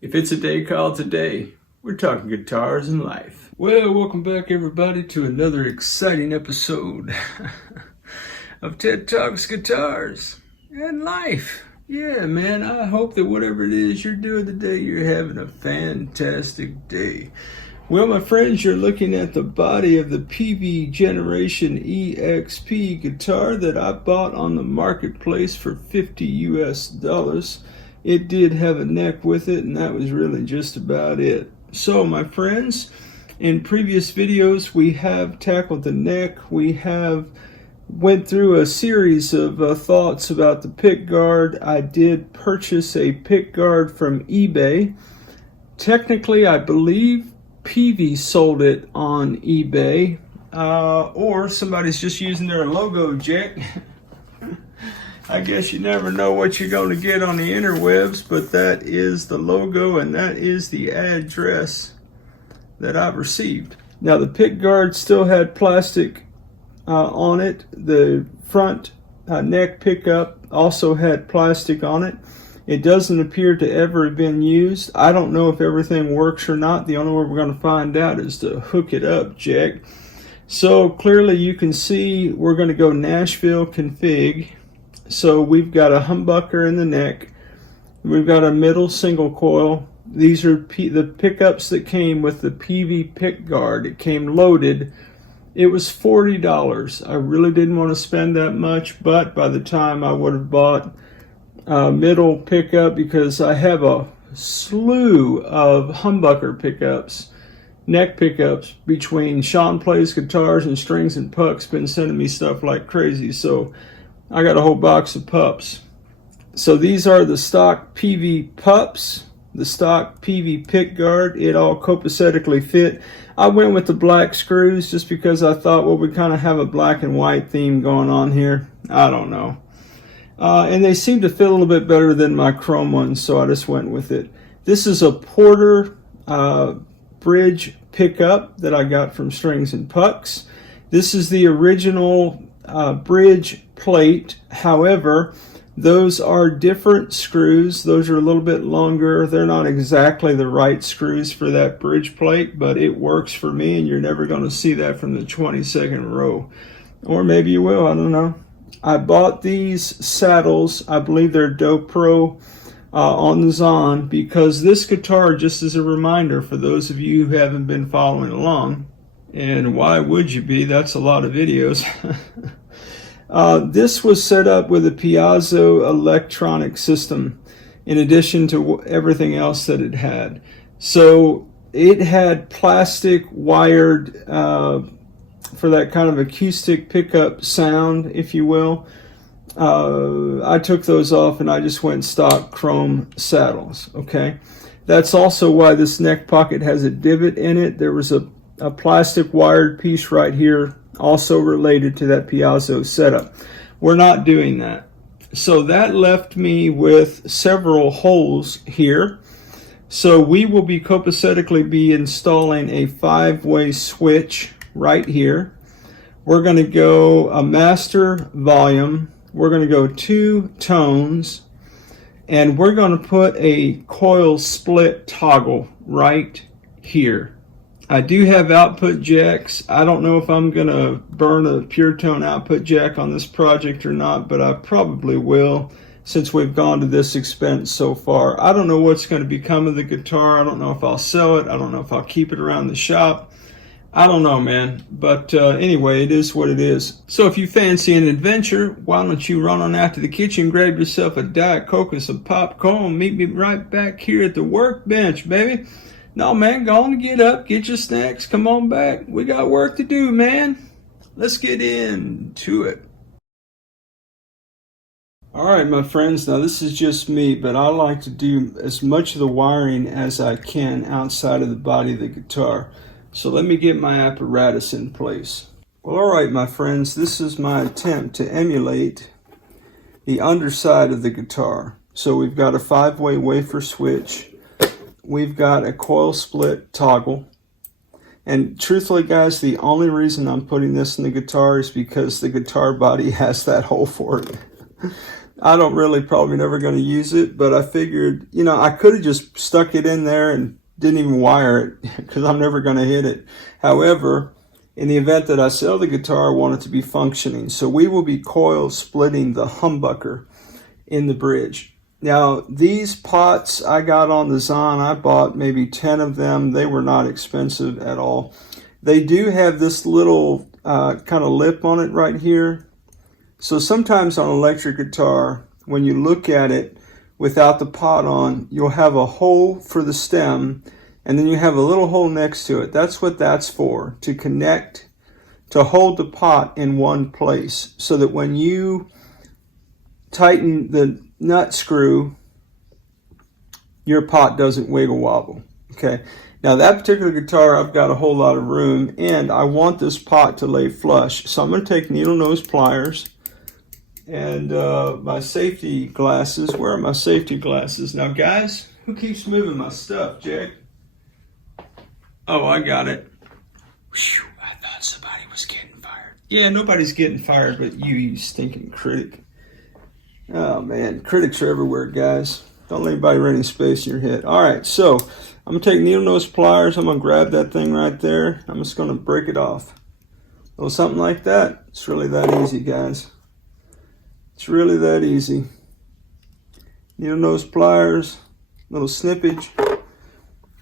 If it's a day called today, we're talking guitars and life. Well, welcome back everybody to another exciting episode of Ted Talks Guitars and Life. Yeah, man, I hope that whatever it is you're doing today, you're having a fantastic day. Well, my friends, you're looking at the body of the Peavey Generation EXP guitar that I bought on the marketplace for $50 US. It did have a neck with it, and that was really just about it. So, my friends, in previous videos, we have tackled the neck. We have went through a series of thoughts about the pick guard. I did purchase a pick guard from eBay. Technically, I believe Peavey sold it on eBay, or somebody's just using their logo, Jack. I guess you never know what you're going to get on the interwebs, but that is the logo and that is the address that I've received. Now, the pick guard still had plastic on it. The front neck pickup also had plastic on it. It doesn't appear to ever have been used. I don't know if everything works or not. The only way we're going to find out is to hook it up, Jack. So clearly you can see we're going to go Nashville config. So we've got a humbucker in the neck. We've got a middle single coil. These are the pickups that came with the Peavey pick guard. It came loaded. It was $40. I really didn't want to spend that much, but by the time I would have bought middle pickup, because I have a slew of humbucker pickups, neck pickups, between Sean Plays Guitars and Strings and Pucks, been sending me stuff like crazy, so I got a whole box of pups. So these are the stock Peavey pups, the stock Peavey pick guard. It all copacetically fit. I went with the black screws just because I thought, well, we kind of have a black and white theme going on here. I don't know. And they seem to fit a little bit better than my chrome ones, so I just went with it. This is a Porter bridge pickup that I got from Strings and Pucks. This is the original bridge plate. However, those are different screws. Those are a little bit longer. They're not exactly the right screws for that bridge plate, but it works for me, and you're never going to see that from the 22nd row. Or maybe you will, I don't know. I bought these saddles, I believe they're Do-Pro, on the Zon, because this guitar, just as a reminder for those of you who haven't been following along, and why would you be? That's a lot of videos. This was set up with a piezo electronic system in addition to everything else that it had. So it had plastic wired for that kind of acoustic pickup sound, if you will. I took those off and I just went stock chrome saddles, okay? That's also why this neck pocket has a divot in it. There was a plastic wired piece right here, also related to that piezo setup. We're not doing that. So that left me with several holes here. So we will be copacetically installing a 5-way switch right here. We're going to go a master volume. We're going to go 2 tones. And we're going to put a coil split toggle right here. I do have output jacks. I don't know if I'm going to burn a pure tone output jack on this project or not, but I probably will since we've gone to this expense so far. I don't know what's going to become of the guitar. I don't know if I'll sell it. I don't know if I'll keep it around the shop. I don't know, man. But anyway, it is what it is. So if you fancy an adventure, why don't you run on out to the kitchen, grab yourself a Diet Coke and some popcorn, meet me right back here at the workbench, baby. No, man, go on and get up, get your snacks, come on back. We got work to do, man. Let's get into it. All right, my friends, now this is just me, but I like to do as much of the wiring as I can outside of the body of the guitar. So let me get my apparatus in place. Well, all right, my friends, this is my attempt to emulate the underside of the guitar. So we've got a 5-way wafer switch. We've got a coil split toggle. And truthfully, guys, the only reason I'm putting this in the guitar is because the guitar body has that hole for it. I don't really, probably never going to use it, but I figured, you know, I could have just stuck it in there and didn't even wire it because I'm never going to hit it. However, in the event that I sell the guitar, I want it to be functioning. So we will be coil splitting the humbucker in the bridge. Now, these pots I got on the Zon, I bought maybe 10 of them. They were not expensive at all. They do have this little kind of lip on it right here. So sometimes on an electric guitar, when you look at it without the pot on, you'll have a hole for the stem, and then you have a little hole next to it. That's what that's for, to connect, to hold the pot in one place, so that when you tighten the nut screw, your pot doesn't wiggle wobble. Okay. Now that particular guitar, I've got a whole lot of room, and I want this pot to lay flush. So I'm going to take needle nose pliers and my safety glasses. Where are my safety glasses? Now guys, who keeps moving my stuff, Jack? Oh, I got it. Whew, I thought somebody was getting fired. Yeah, nobody's getting fired but you stinking critic. Oh man, critics are everywhere, guys. Don't let anybody run any space in your head. All right, so I'm gonna take needle nose pliers. I'm gonna grab that thing right there. I'm just gonna break it off. A little something like that. It's really that easy, guys. It's really that easy. Needle nose pliers, little snippage.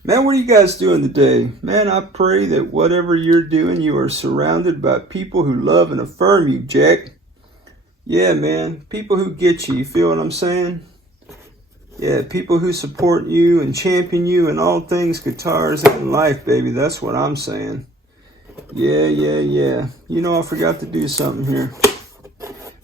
Man, what are you guys doing today? Man, I pray that whatever you're doing, you are surrounded by people who love and affirm you, Jack. Yeah, man, people who get you. You feel what I'm saying? Yeah, people who support you and champion you in all things guitars and life, baby. That's what I'm saying. Yeah. You know, I forgot to do something here.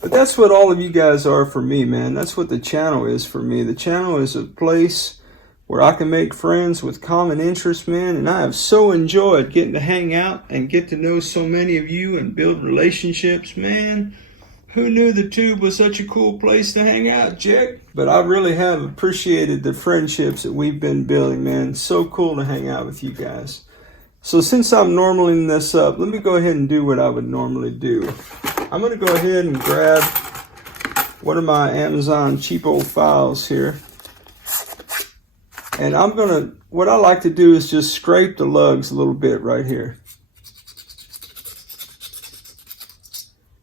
But that's what all of you guys are for me, man. That's what the channel is for me. The channel is a place where I can make friends with common interests, man. And I have so enjoyed getting to hang out and get to know so many of you and build relationships, man. Who knew the tube was such a cool place to hang out, Jack? But I really have appreciated the friendships that we've been building, man. So cool to hang out with you guys. So since I'm normaling this up, let me go ahead and do what I would normally do. I'm going to go ahead and grab one of my Amazon cheapo files here. And I'm going to, what I like to do is just scrape the lugs a little bit right here.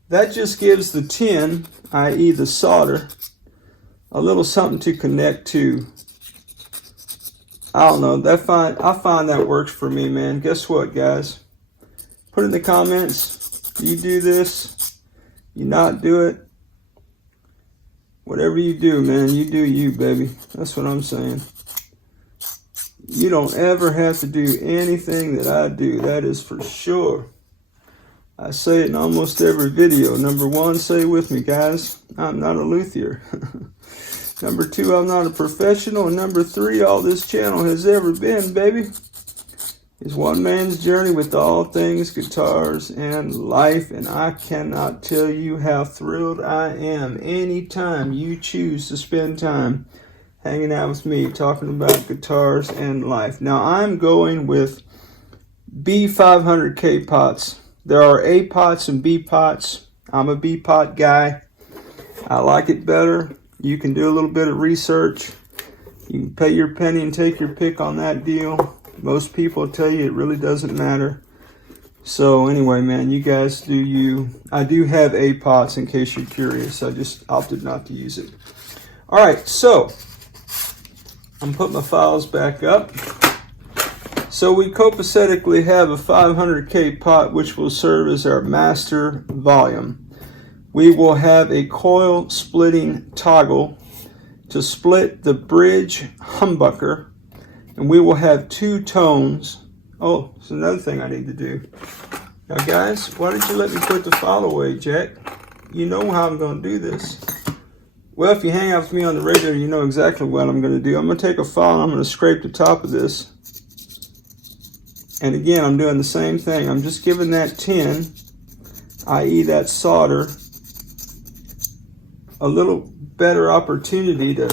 That just gives the tin, i.e. the solder, a little something to connect to. I don't know, I find that works for me, man. Guess what, guys? Put in the comments, do you do this? You not do it? Whatever you do, man, you do you, baby. That's what I'm saying. You don't ever have to do anything that I do, that is for sure. I say it in almost every video. Number one, say it with me, guys. I'm not a luthier. Number two, I'm not a professional. And number three, all this channel has ever been, baby, is one man's journey with all things guitars and life. And I cannot tell you how thrilled I am anytime you choose to spend time hanging out with me, talking about guitars and life. Now, I'm going with B500K pots. There are A pots and B pots. I'm a B pot guy. I like it better. You can do a little bit of research. You can pay your penny and take your pick on that deal. Most people tell you it really doesn't matter. So anyway, man, you guys do you. I do have A pots in case you're curious. I just opted not to use it. All right, so I'm putting my files back up. So we copacetically have a 500K pot, which will serve as our master volume. We will have a coil splitting toggle to split the bridge humbucker, and we will have two tones. Oh, it's another thing I need to do. Now guys, why did you let me put the file away, Jack? You know how I'm going to do this. Well, if you hang out with me on the regular, you know exactly what I'm going to do. I'm going to take a file and I'm going to scrape the top of this. And again, I'm doing the same thing. I'm just giving that tin, i.e. that solder, a little better opportunity to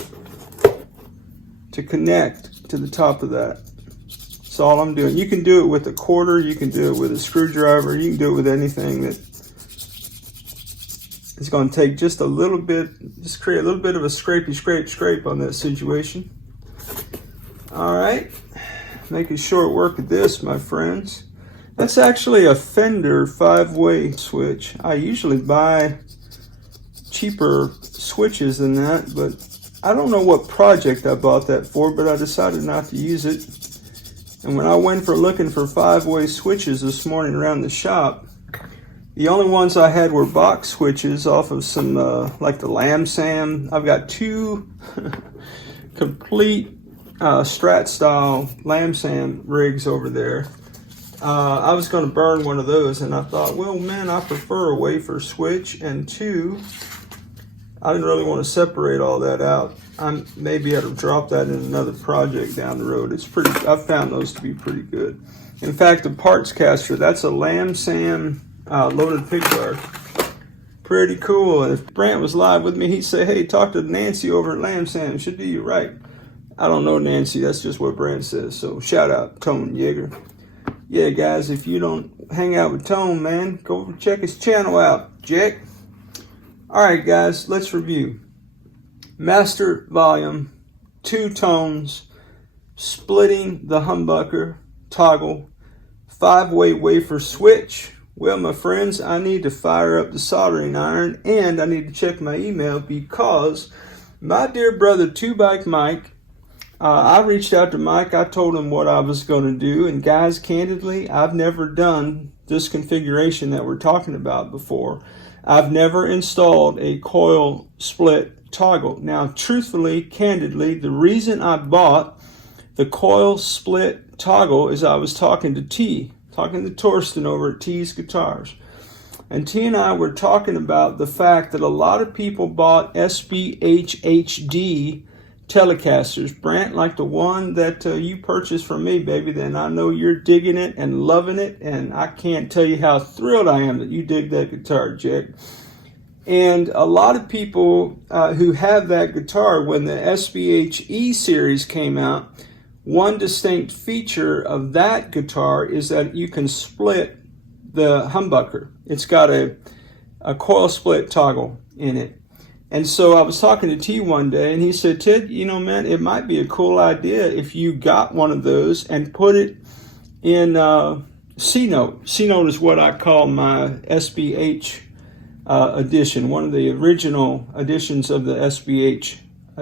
connect to the top of that. That's all I'm doing. You can do it with a quarter, you can do it with a screwdriver, you can do it with anything It's going to take just a little bit, just create a little bit of a scrape on that situation. All right, making short work of this, my friends. That's actually a Fender 5-way switch. I usually buy cheaper switches than that, but I don't know what project I bought that for, but I decided not to use it. And when I went for looking for 5-way switches this morning around the shop, the only ones I had were box switches off of some, like the Lamb Sam. I've got 2 complete Strat style Lamb Sam rigs over there. I was going to burn one of those, and I thought, well, man, I prefer a wafer switch, and 2, I didn't really want to separate all that out. I may be able to drop that in another project down the road. It's pretty. I've found those to be pretty good. In fact, the Partscaster, that's a Lamb Sam loaded pick guard. Pretty cool. And if Brant was live with me, he'd say, hey, talk to Nancy over at Lamb Sam. Should do you right. I don't know Nancy. That's just what Brant says. So shout out Tone Yeager. Yeah, guys, if you don't hang out with Tone, man, go check his channel out, Jack. All right, guys, let's review. Master volume, 2 tones, splitting the humbucker toggle, 5-way wafer switch. Well, my friends, I need to fire up the soldering iron, and I need to check my email because my dear brother 2Bike Mike, I reached out to Mike. I told him what I was going to do, and guys, candidly, I've never done this configuration that we're talking about before. I've never installed a coil split toggle. Now, truthfully, candidly, the reason I bought the coil split toggle is I was talking to Torsten over at Tease Guitars. And T and I were talking about the fact that a lot of people bought SBH-HD Tellecasters. Brant, like the one that you purchased from me, baby, then I know you're digging it and loving it, and I can't tell you how thrilled I am that you dig that guitar, Jack. And a lot of people who have that guitar, when the SBH-E series came out, one distinct feature of that guitar is that you can split the humbucker. It's got a coil split toggle in it. And so I was talking to T one day, and he said, Ted, you know, man, it might be a cool idea if you got one of those and put it in C-Note. C-Note is what I call my SBH edition, one of the original editions of the SBH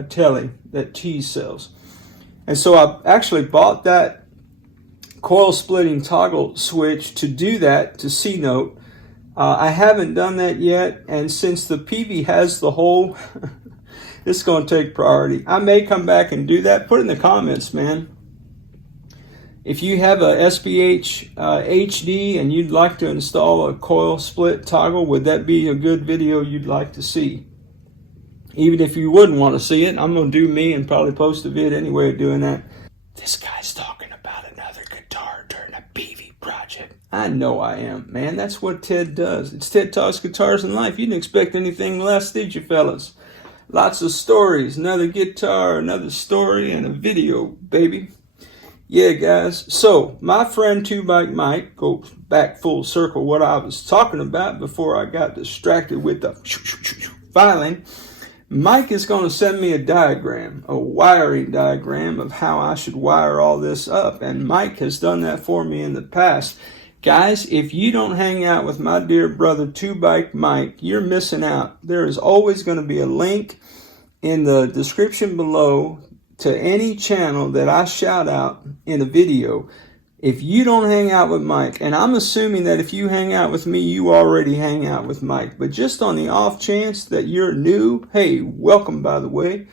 Tele that Tease sells. And so I actually bought that coil splitting toggle switch to do that to C-Note. I haven't done that yet, and since the Peavey has the hole, it's going to take priority. I may come back and do that. Put in the comments, man. If you have a SBH-HD and you'd like to install a coil split toggle, would that be a good video you'd like to see? Even if you wouldn't want to see it, I'm going to do me and probably post a vid anyway doing that. This guy's talking about another guitar during a Peavey project. I know I am, man. That's what Ted does. It's Ted Talks Guitars and Life. You didn't expect anything less, did you, fellas? Lots of stories. Another guitar, another story, and a video, baby. Yeah, guys. So, my friend 2Bike Mike, go back full circle what I was talking about before I got distracted with the filing. Mike is going to send me a diagram, a wiring diagram of how I should wire all this up. And Mike has done that for me in the past. Guys, if you don't hang out with my dear brother 2Bike Mike, you're missing out. There is always going to be a link in the description below to any channel that I shout out in a video. If you don't hang out with Mike, and I'm assuming that if you hang out with me, you already hang out with Mike, but just on the off chance that you're new, hey, welcome, by the way.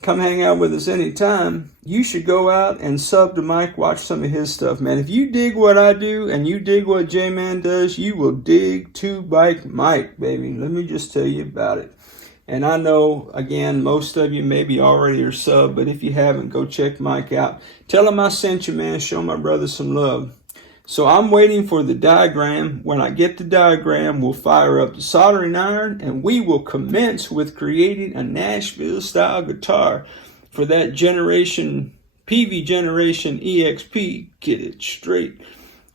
Come hang out with us anytime. You should go out and sub to Mike, watch some of his stuff, man. If you dig what I do and you dig what J-Man does, you will dig 2Bike Mike, baby. Let me just tell you about it. And I know, again, most of you maybe already are sub, but if you haven't, go check Mike out. Tell him I sent you, man. Show my brother some love. So I'm waiting for the diagram. When I get the diagram, we'll fire up the soldering iron, and we will commence with creating a Nashville-style guitar for that generation, Peavey generation EXP. Get it straight.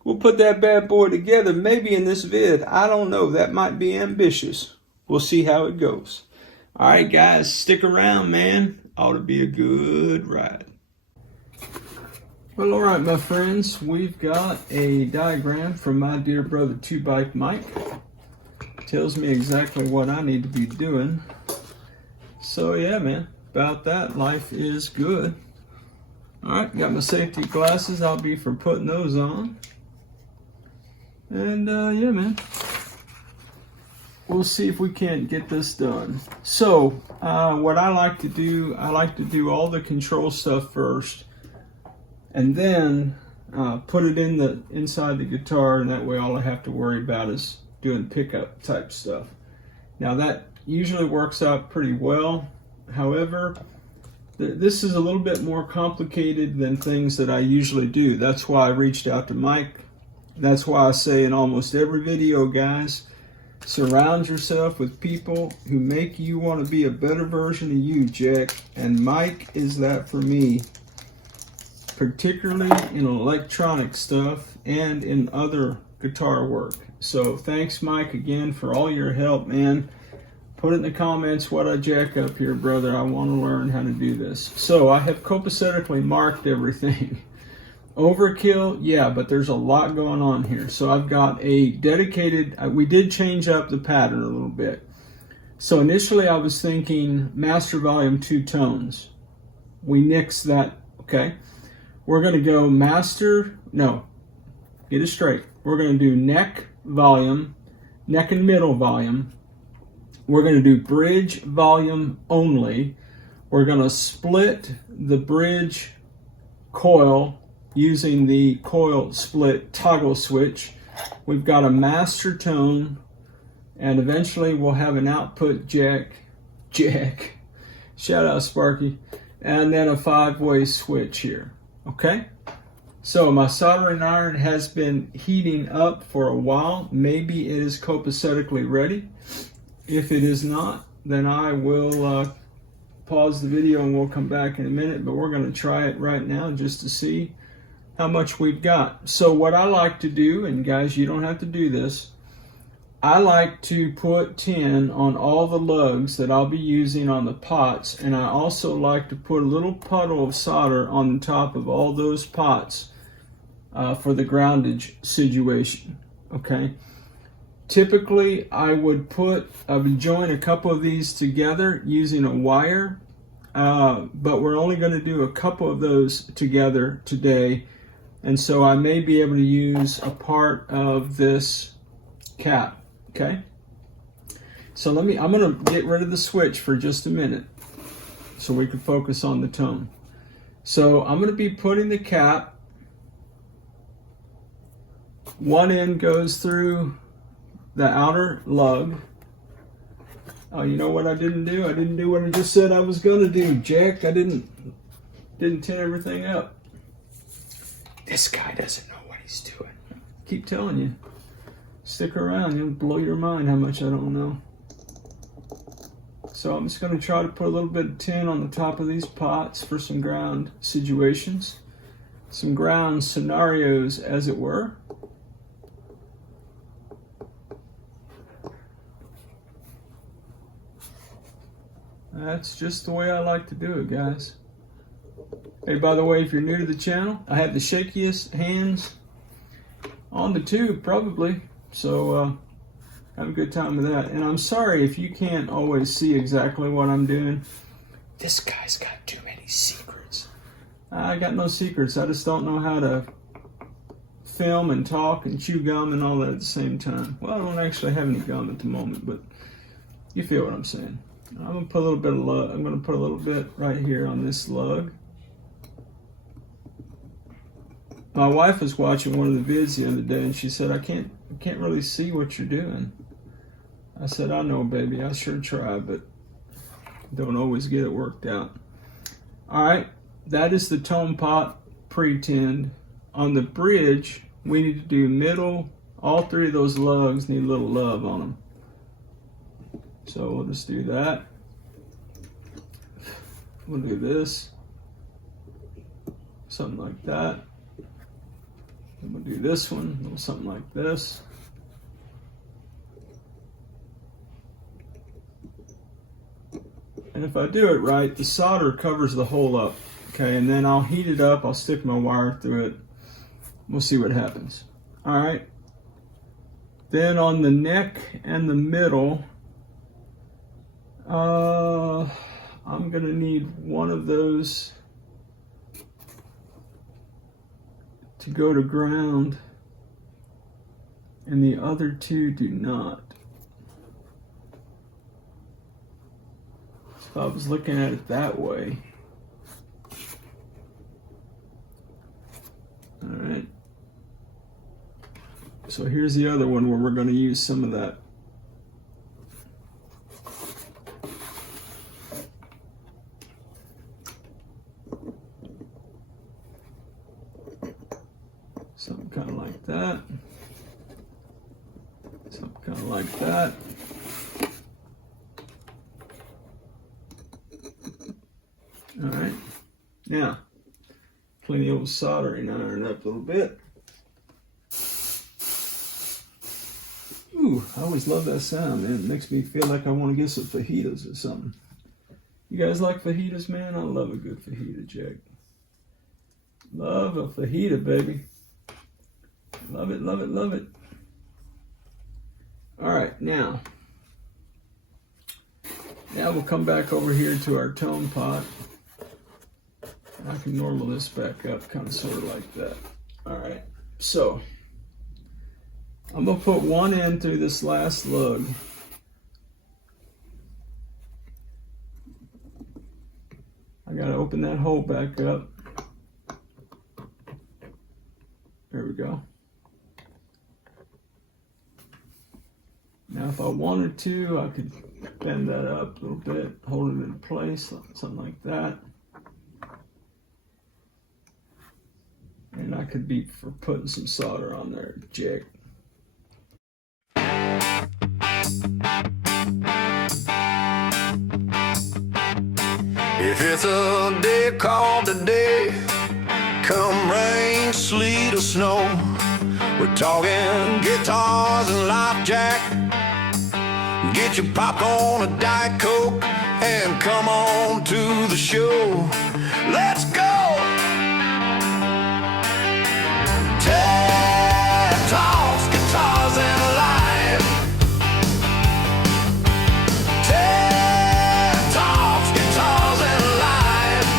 We'll put that bad boy together, maybe in this vid. I don't know. That might be ambitious. we'll see how it goes. All right, guys, stick around, man. Ought to be a good ride. Well, all right, my friends, we've got a diagram from my dear brother 2Bike Mike. Tells me exactly what I need to be doing. So yeah, man, about that, life is good. All right, got my safety glasses. I'll be for putting those on. And yeah, man, we'll see if we can't get this done. So what I like to do all the control stuff first, and then put it inside the guitar, and that way all I have to worry about is doing pickup type stuff. Now that usually works out pretty well. However, this is a little bit more complicated than things that I usually do. That's why I reached out to Mike. That's why I say in almost every video, guys, surround yourself with people who make you want to be a better version of you, Jack. And Mike is that for me, particularly in electronic stuff and in other guitar work. So thanks, Mike, again for all your help, man. Put in the comments what I jack up here, brother. I want to learn how to do this. So I have copacetically marked everything. Overkill, yeah, but there's a lot going on here. So I've got a dedicated, we did change up the pattern a little bit. So initially I was thinking master volume 2 tones. We nixed that, okay? We're going to go master, no, get it straight. We're going to do neck volume, neck and middle volume. We're going to do bridge volume only. We're going to split the bridge coil using the coil split toggle switch. We've got a master tone, and eventually we'll have an output jack, shout out Sparky, and then a 5-way switch here, okay? So my soldering iron has been heating up for a while. Maybe it is copacetically ready. If it is not, then I will pause the video and we'll come back in a minute, but we're going to try it right now just to see how much we've got. So what I like to do, and guys, you don't have to do this, I like to put tin on all the lugs that I'll be using on the pots, and I also like to put a little puddle of solder on the top of all those pots for the groundage situation, okay? Typically, I would join a couple of these together using a wire, but we're only going to do a couple of those together today, and so I may be able to use a part of this cap, okay? So I'm going to get rid of the switch for just a minute so we can focus on the tone. So I'm going to be putting the cap, one end goes through the outer lug. Oh, you know what I didn't do? I didn't do what I just said I was going to do, Jack. I didn't tin everything up. This guy doesn't know what he's doing. Keep telling you. Stick around. You'll blow your mind how much I don't know. So I'm just going to try to put a little bit of tin on the top of these pots for some ground situations. Some ground scenarios, as it were. That's just the way I like to do it, guys. Hey, by the way, if you're new to the channel, I have the shakiest hands on the tube, probably. So have a good time with that. And I'm sorry if you can't always see exactly what I'm doing. This guy's got too many secrets. I got no secrets. I just don't know how to film and talk and chew gum and all that at the same time. Well, I don't actually have any gum at the moment, but you feel what I'm saying. I'm gonna put a little bit of lug. I'm gonna put a little bit right here on this lug. My wife was watching one of the vids the other day, and she said, "I can't really see what you're doing." I said, "I know, baby. I sure try, but don't always get it worked out." All right, that is the tone pot pre-tinned. On the bridge, we need to do middle. All three of those lugs need a little love on them. So we'll just do that. We'll do this. Something like that. And we'll do this one, something like this. And if I do it right, the solder covers the hole up. Okay, and then I'll heat it up, I'll stick my wire through it. We'll see what happens. All right. Then on the neck and the middle, I'm gonna need one of those to go to ground, and the other two do not. So I was looking at it that way. All right. So here's the other one where we're going to use some of that. Something kind of like that. Something kind of like that. All right. Now, clean the old soldering iron up a little bit. Ooh, I always love that sound, man. It makes me feel like I want to get some fajitas or something. You guys like fajitas, man? I love a good fajita, Jack. Love a fajita, baby. Love it, love it, love it. All right, now we'll come back over here to our tone pot. I can normal this back up, kind of sort of like that. All right, so I'm gonna put one in through this last lug. I gotta open that hole back up. There we go. Now if I wanted to, I could bend that up a little bit, hold it in place, something like that. And I could be for putting some solder on there, Jack. If it's a day called today, come rain, sleet or snow, we're talking guitars and life, Jack. Get your popcorn, a Diet Coke, and come on to the show. Let's go! TED Talks, Guitars and Life. TED Talks, Guitars and Life.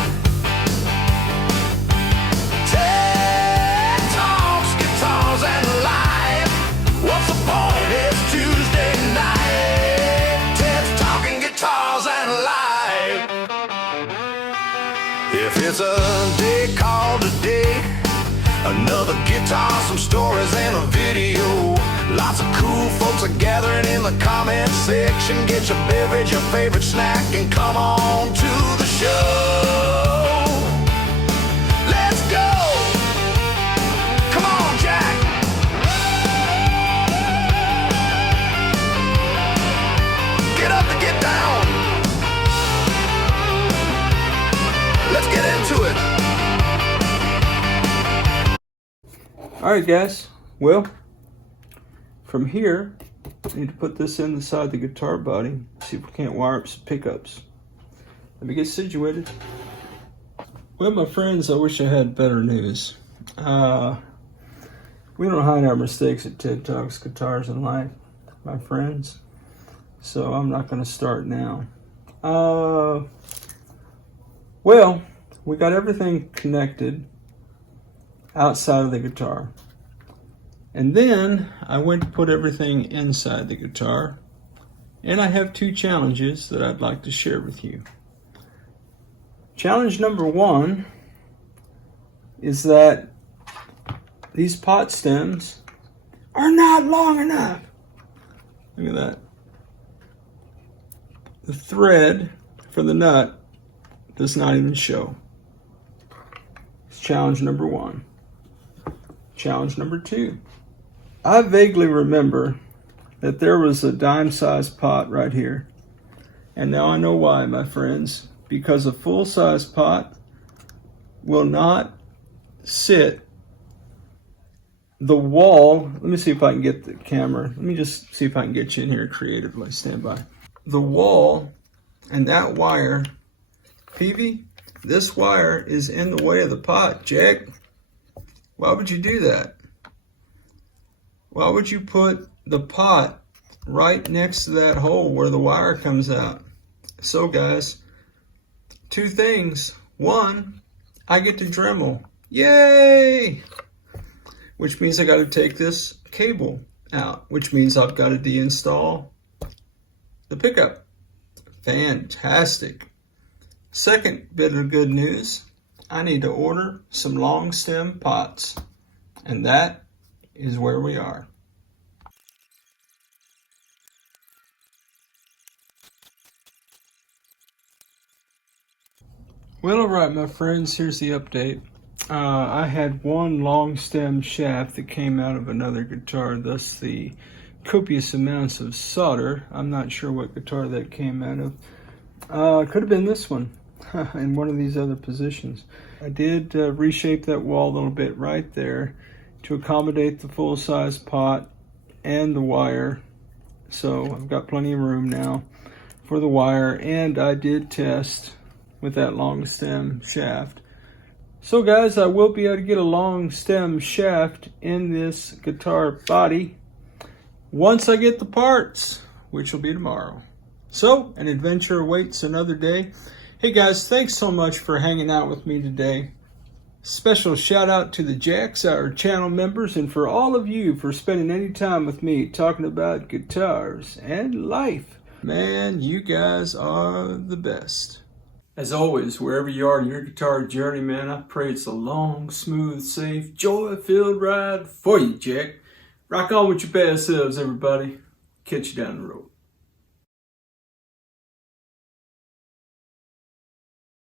TED Talks, Guitars and Life. What's the point? It's Tuesday night. Ted's talking guitars and life. If it's a day called today, another guitar, some stories, and a video. Lots of cool folks are gathering in the comment section. Get your beverage, your favorite snack, and come on to the show. Let's go! Come on, Jack! Get up and get down. Let's get into it. Alright guys, well, from here, I need to put this inside the guitar body, see if we can't wire up some pickups. Let me get situated. Well, my friends, I wish I had better news. We don't hide our mistakes at TED Talks, Guitars and Life, my friends, so I'm not going to start now. Well, we got everything connected outside of the guitar. And then I went to put everything inside the guitar. And I have two challenges that I'd like to share with you. Challenge number one is that these pot stems are not long enough. Look at that. The thread for the nut does not even show. It's challenge number one. Challenge number two. I vaguely remember that there was a dime-sized pot right here. And now I know why, my friends. Because a full-size pot will not sit the wall. Let me see if I can get the camera. Let me just see if I can get you in here creatively. Stand by. The wall And that wire, Peavey, this wire is in the way of the pot, Jack. Why would you do that? Why would you put the pot right next to that hole where the wire comes out? So guys, two things. One, I get to Dremel. Yay! Which means I got to take this cable out, which means I've got to deinstall the pickup. Fantastic. Second bit of good news, I need to order some long stem pots, and that is where we are. Well, alright my friends, here's the update. I had one long stem shaft that came out of another guitar, thus the copious amounts of solder. I'm not sure what guitar that came out of. Could have been this one, in one of these other positions. I did reshape that wall a little bit right there to accommodate the full-size pot and the wire. So I've got plenty of room now for the wire, and I did test with that long stem shaft. So guys, I will be able to get a long stem shaft in this guitar body once I get the parts, which will be tomorrow. So an adventure awaits another day. Hey guys, thanks so much for hanging out with me today. Special shout out to the Jacks, our channel members, and for all of you for spending any time with me talking about guitars and life. Man, you guys are the best. As always, wherever you are in your guitar journey, man, I pray it's a long, smooth, safe, joy-filled ride for you, Jack. Rock on with your best selves, everybody. Catch you down the road.